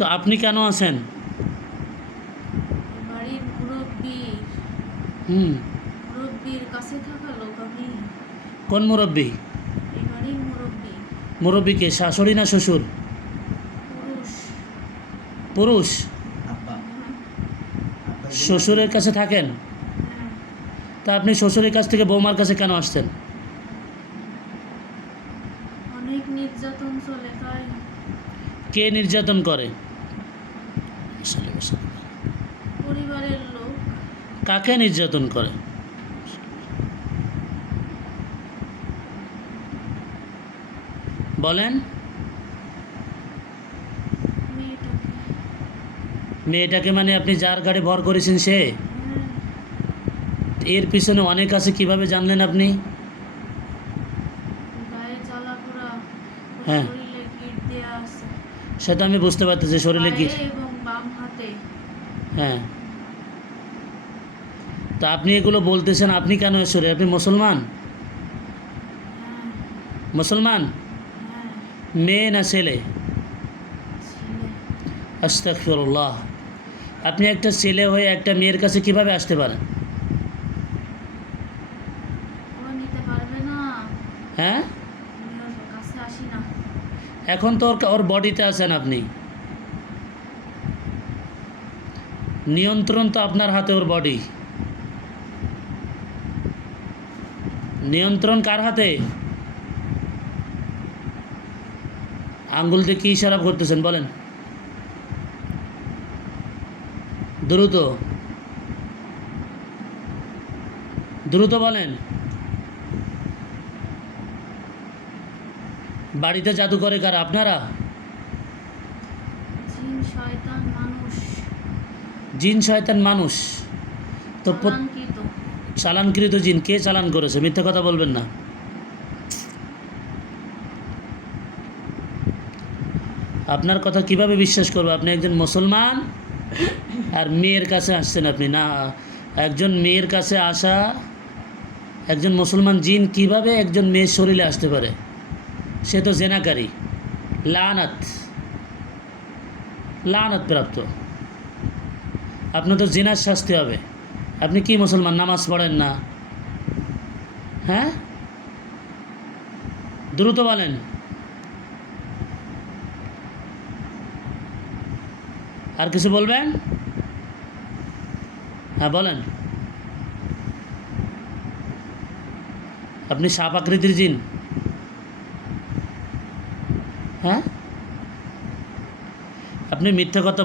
তো আপনি কেন আছেন? হুম। মুরব্বীর কাছে থাকা লোক আমি। কোন মুরব্বী? মুরব্বী। মুরব্বীকে শাশুড়ি না শ্বশুর? পুরুষ। পুরুষ? শ্বশুরের কাছে থাকেন? হ্যাঁ। তা আপনি শ্বশুরের কাছ থেকে বৌমার কাছে কেন আসছেন? অনেক নির্যাতন চলে পরিবারের লোক। কাকে নির্যাতন করে? বলেন। মেয়েটাকে মানে আপনি যার গাড়ি ভর করেছেন সে? হ্যাঁ। এর পিছনে অনেক আছে কীভাবে জানলেন আপনি? হ্যাঁ। শরীরে গিট দেয়া আছে। সেটা আমি বুঝতে পারতেছি শরীরে কি হ্যাঁ। তা আপনি এগুলো বলতেছেন আপনি কেন এসরে? আপনি মুসলমান? হ্যাঁ। মুসলমান? হ্যাঁ। মেয়ে না ছেলে? আস্তাকফিরুল্লাহ আপনি একটা ছেলে হয়ে একটা মেয়ের কাছে কীভাবে আসতে পারেন? হ্যাঁ? এখন তো ওর ওর বডিতে আছেন আপনি। নিয়ন্ত্রণ তো আপনার হাতে ওর বডি নিয়ন্ত্রণ কার হাতে? আঙ্গুল দিয়ে কী ইশারা করতেছেন, বলেন। দ্রুত। দ্রুত বলেন। বাড়িতে জাদু করে কারা আপনারা শয়তান, মানুষ। জিন শয়তান মানুষ। তো চালানকৃত জিন কে চালান করেছে? মিথ্যা কথা বলবেন না। আপনার কথা কীভাবে বিশ্বাস করব? আপনি একজন মুসলমান আর মেয়ের কাছে আসছেন আপনি। না একজন মেয়ের কাছে আসা একজন মুসলমান জিন কীভাবে একজন মেয়ের শরীরে আসতে পারে? সে তো জেনাকারী। লানাত। লানাত প্রাপ্ত। আপনার তো জেনার শাস্তি হবে। আপনি কি মুসলমান? নামাজ পড়েন না। হ্যাঁ? দ্রুত বলেন। আর কিছু বলবেন? হ্যাঁ বলেন। আপনি সাপ আকৃতির জিন। হ্যাঁ? আপনি মিথ্যা কথা